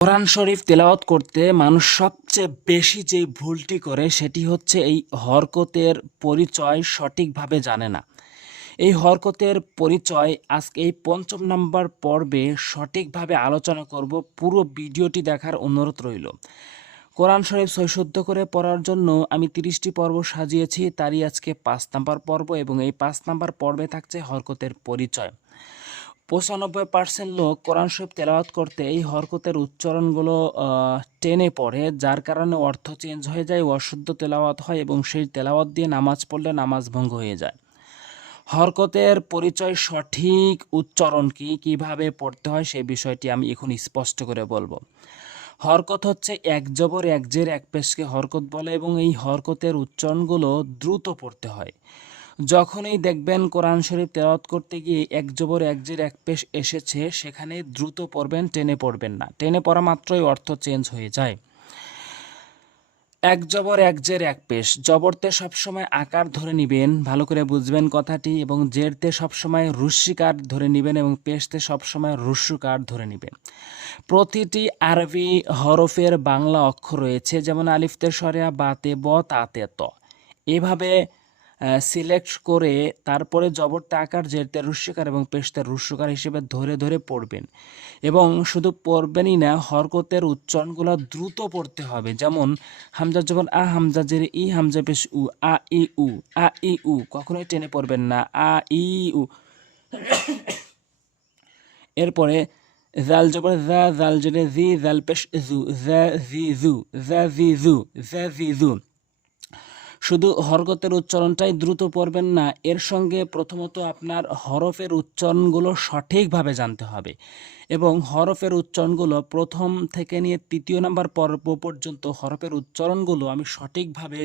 কোরআন শরীফ তেলাওয়াত করতে মানুষ সবচেয়ে বেশি যে ভুলটি করে সেটি হচ্ছে এই হরকতের পরিচয় সঠিকভাবে জানে না। এই হরকতের পরিচয় আজকে এই পঞ্চম নাম্বার পর্বে সঠিকভাবে আলোচনা করব। পুরো ভিডিওটি দেখার অনুরোধ রইল। কোরআন শরীফ সৈশুদ্ধ করে পড়ার জন্য আমি তিরিশটি পর্ব সাজিয়েছি। তারই আজকে পাঁচ নাম্বার পর্ব এবং এই পাঁচ নাম্বার পর্বে থাকছে হরকতের পরিচয়। পঁচানব্বই পার্সেন্ট লোক কোরআন শরীফ তেলাওয়াত করতে এই হরকতের উচ্চারণগুলো টেনে পড়ে, যার কারণে অর্থ চেঞ্জ হয়ে যায়, অশুদ্ধ তেলাওয়াত হয় এবং সেই তেলাওয়াত দিয়ে নামাজ পড়লে নামাজ ভঙ্গ হয়ে যায়। হরকতের পরিচয় সঠিক উচ্চারণ কি, কীভাবে পড়তে হয় সেই বিষয়টি আমি এখন স্পষ্ট করে বলব। হরকত হচ্ছে এক জবর, এক জের, এক পেশকে হরকত বলে এবং এই হরকতের উচ্চারণগুলো দ্রুত পড়তে হয়। যখনই দেখবেন কোরআন শরীফ তেলাওয়াত করতে গিয়ে এক জবর, এক জের, এক পেশ এসেছে, সেখানে দ্রুত পড়বেন, টেনে পড়বেন না। টেনে পড়া মাত্রই অর্থ চেঞ্জ হয়ে যায়। এক জবর, এক জের, এক পেশ। জবরতে সবসময় আকার ধরে নিবেন, ভালো করে বুঝবেন কথাটি, এবং জেরতে সবসময় রুস্যিকার ধরে নিবেন, এবং পেশতে সবসময় রুস্যুকার ধরে নিবেন। প্রতিটি আরবি হরফের বাংলা অক্ষর রয়েছে, যেমন আলিফতে সরেয়া বাতে ব তাতে ত। এভাবে সিলেক্ট করে তারপরে জবরতে আকার জেরতে রুস্যিকার এবং পেশতে রুস্যকার হিসেবে ধরে ধরে পড়বেন। এবং শুধু পড়বেনই না, হরকতের উচ্চারণগুলো দ্রুত পড়তে হবে। যেমন, হামজা জবর আ, হামজা জের ই, হামজা পেশ উ, আ, ই, উ, আ, ই, উ, কখনোই টেনে পড়বেন না। আ, ই, উ। এরপরে, জাল জবর জা, জাল জেরে জি, জাল পেশ জু জা, জি, জু, জা, জি, জু, জা, জি, জু। শুধু হরকতের উচ্চারণটাই দ্রুত পড়বেন না, এর সঙ্গে প্রথমত আপনার হরফের উচ্চারণগুলো সঠিকভাবে জানতে হবে এবং হরফের উচ্চারণগুলো প্রথম থেকে নিয়ে তৃতীয় নাম্বার পর্ব পর্যন্ত হরফের উচ্চারণগুলো আমি সঠিকভাবে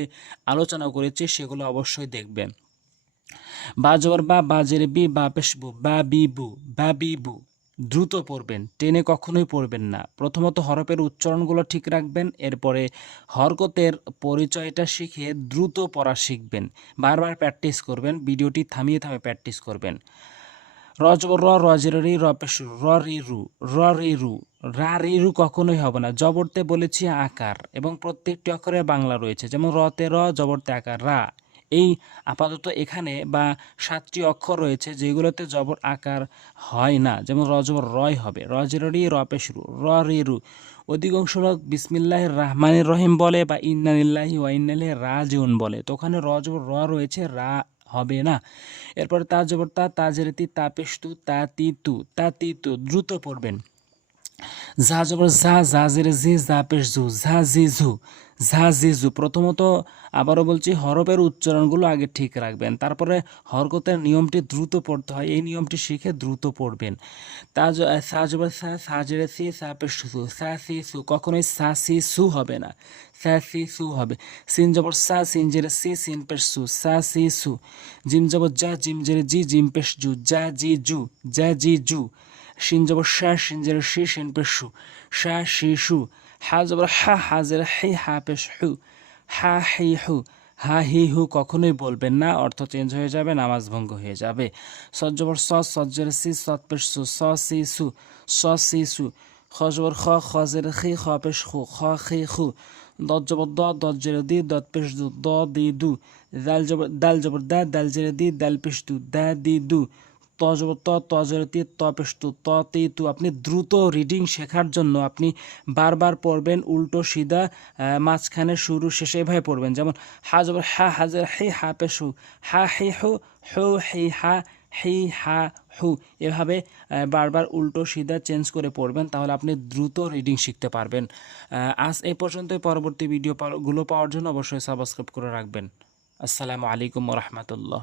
আলোচনা করেছি, সেগুলো অবশ্যই দেখবেন। বাজর বা বাজের বি বা পেশবু বা বি বু, বা বি বু। দ্রুত পড়বেন, টেনে কখনোই পড়বেন না। প্রথমত হরফের উচ্চারণগুলো ঠিক রাখবেন, এরপরে হরকতের পরিচয়টা শিখে দ্রুত পড়া শিখবেন। বারবার প্র্যাকটিস করবেন, ভিডিওটি থামিয়ে থামিয়ে প্র্যাকটিস করবেন। রজ, র রজের রি, র পেশ র, রি, রু, র, রি, রু, রা, রি, রু কখনোই হবে না। জবরতে বলেছি আকার এবং প্রত্যেকটি অক্ষরে বাংলা রয়েছে, যেমন রতে র, জবরতে আকার, রা। এই আপাতত এখানে বা সাতটি অক্ষর রয়েছে যেগুলোতে জবর আকার হয় না। যেমন রজবর রয় হবে। রজেরি র পেশরু র রি রু। অধিকাংশ লোক বিসমিল্লাহ রহমানির রহিম বলে বা ইন্নানিল্লাহি ওয়াইনাল্লাহ রাজিউন বলে। তো ওখানে রজবর র রয়েছে, রা হবে না। এরপর তা জবর তা তাজেরেতি তা পেশতু তা তি তু, তা তি তু, দ্রুত পড়বেন। যা জবর যা যা জেরে জি যা পেশ জু ঝা জি জু ঝা জি জু। প্রথমত আবারও বলছি, হরফের উচ্চারণগুলো আগে ঠিক রাখবেন। তারপরে হরকতের নিয়মটি দ্রুত পড়তে হয়। এই নিয়মটি শিখে দ্রুত পড়বেন। তা জ- সা জবর সা সা জেরে সি, সা পেশ সু সা সি সু, কখনোই সা সি সু হবে না। সা সি সু হবে। সিন জবর সা, সিন জেরে সি, সিন পেশ সু সা সি সু। জিম জবর যা, জিম জেরে জি, জিম পেশ জু, যা জি জু, যা জি জু। শিন জবর শা শিন জেরে শি শিন পেশ শু শা শি হা জবর হা হা জেরে হি হা পেশ হু হা হি হু হা হি হু কখনোই বলবেন না অর্থ চেঞ্জ হয়ে যাবে নামাজ ভঙ্গ হয়ে যাবে সজ জবর স সজ্জের সি সৎ পেশ সু স সি সু স সি সু খ জবর খ খ জেরে খি খ পেশ খু খ খি খু দত জবর দ দত জেরে দি দত পেশ দু দ দি দু দাল জবর দাল জবর দা দাল জেরে দি দাল পেশ দু দা দি দু ত জবর ত ত জেরে তি ত তু আপনি দ্রুত রিডিং শেখার জন্য আপনি বারবার পড়বেন, উল্টো সিধা মাঝখানে শুরু শেষে এভাবে পড়বেন। যেমন, হা জবর হা হাজের হি, হা পেশু, হা হে হু হু হি হা হি হা হু। এভাবে বারবার উল্টো সিধা চেঞ্জ করে পড়বেন, তাহলে আপনি দ্রুত রিডিং শিখতে পারবেন। আজ এই পর্যন্তই। পরবর্তী ভিডিও গুলো পাওয়ার জন্য অবশ্যই সাবস্ক্রাইব করে রাখবেন। আসসালামু আলাইকুম রহমতুল্লাহ।